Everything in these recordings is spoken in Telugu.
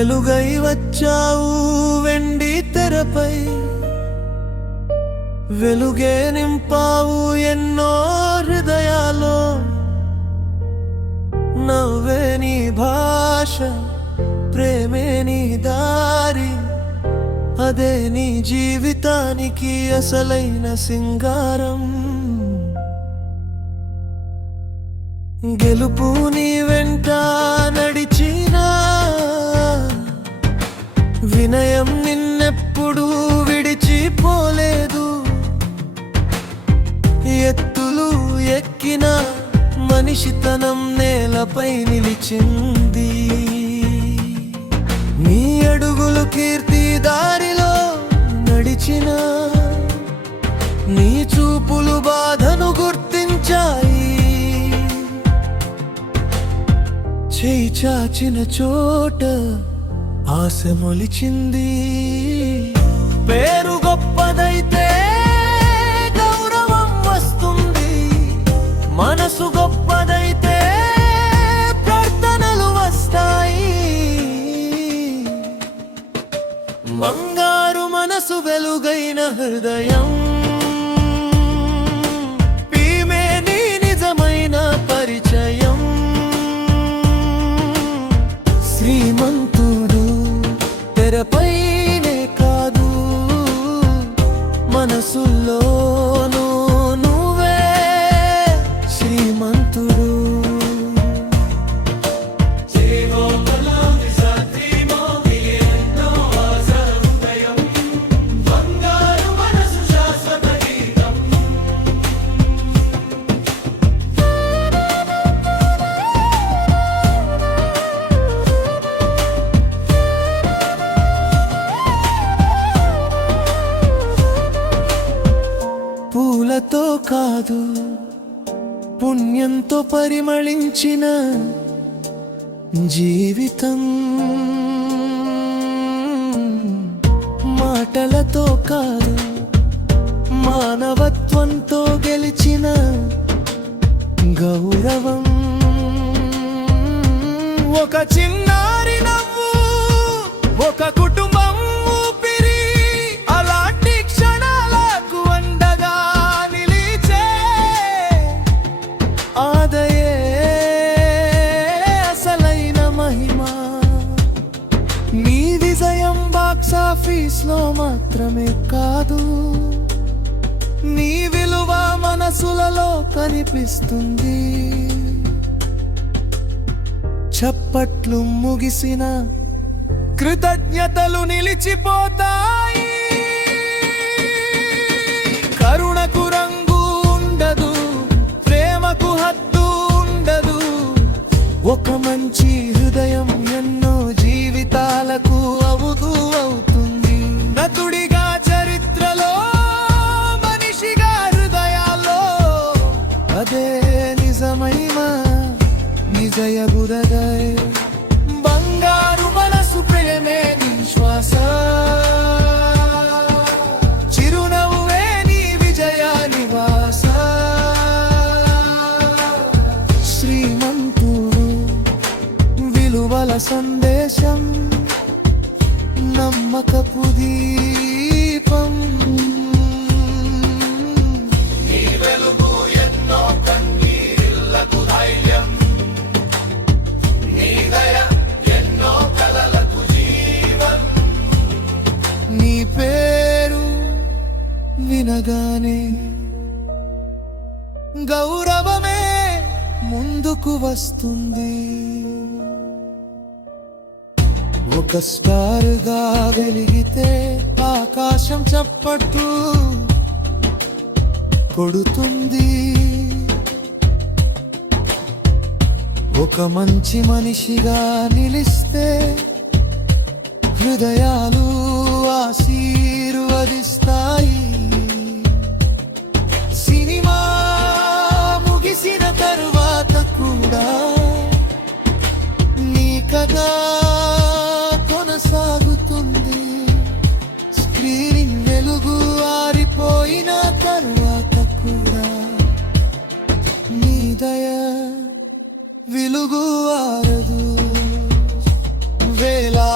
వెలుగై వచ్చావు వెండి తెరపై, వెలుగే నింపావు ఎన్నో హృదయాలో. నవ్వే నీ భాష, ప్రేమే నీ దారి, అదే నీ జీవితానికి అసలైన సింగారం. గెలుపు నీ వెంట నడిచినా, వినయం నిన్నెప్పుడు విడిచిపోలేదు. ఎత్తులు ఎక్కిన మనిషితనం నేలపై నిలిచింది. నీ అడుగులు కీర్తి దారిలో నడిచిన, నీ చూపులు బాధను గుర్తించాయి. చేయి చాచిన చోట ఆశ మొలిచింది. పేరు గొప్పదైతే గౌరవం వస్తుంది, మనసు గొప్పదైతే ప్రార్థనలు వస్తాయి. బంగారు మనసు, వెలుగైన హృదయం, ప్రేమే నీ నిజమైన పరిచయం. శ్రీమంతుడు తెరపైనే కాదు, మనసుల్లోనూ నువ్వే శ్రీమంతుడు. పూలతో కాదు, పుణ్యంతో పరిమళించిన జీవితం. మాటలతో కాదు, మానవత్వంతో గెలిచిన గౌరవం. ఒక చిన్నారి నవ్వు, ఒక కుటుంబం ఊపిరి, అలాంటి క్షణాలకు అండగా నిలిచే ఆదయే అసలైన మహిమ. నీ విజయం బాక్సాఫీస్లో మాత్రమే కాదు, నీ విలువ మనసులలో కనిపిస్తుంది. చప్పట్లు ముగిసిన కృతజ్ఞతలు నిలిచిపోతాయి. కరుణకు రంగు ఉండదు, ప్రేమకు హద్దు ఉండదు. ఒక మంచి హృదయం ఎన్నో జీవితాలకు అవుతూ అవుతుంది. నటుడిగా చరిత్రలో, మనిషిగా హృదయాల్లో, అదే నిజమైన నిజయ హృదయ. బంగారు మనసు, ప్రేమే నీ శ్వాస, చిరునవ్వే నీ విజయ నివాస. శ్రీమంతుడు విలువల సందేశం, నమ్మకపు దీపం. నీ వెలుగు ఎన్నో కన్నీళ్లకు ధైర్యం, నీ దయ ఎన్నో కలలకు జీవం. నీ పేరు వినగానే గౌరవమే ముందుకు వస్తుంది. ఒక స్టార్గా వెలిగితే ఆకాశం చప్పట్లు కొడుతుంది. ఒక మంచి మనిషిగా నిలిస్తే హృదయాలు ఆశీర్వదిస్తాయి. సినిమా ముగిసిన తరువాత కూడా నీ కథ కొనసాగుతుంది. స్క్రీన్ వెలుగు ఆరిపోయిన తరువాత కూడా నీ దయ వెలుగు ఆరదు. వేలా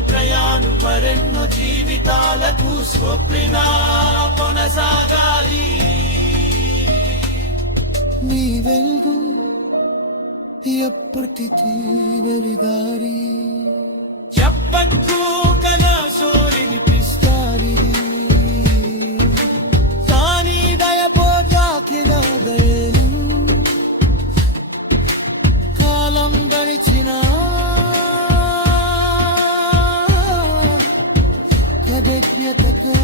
ప్రయాణం మరెన్నో జీవితాలకు స్వప్న కొనసాగాలి. నీ వెలుగు ఎప్పటికీ వెలిగాలి. చెప్పకు కదా సోరినిపిస్తారి కానీ దయపోతాకిన దయను కాలం గడిచిన కృతజ్ఞతకు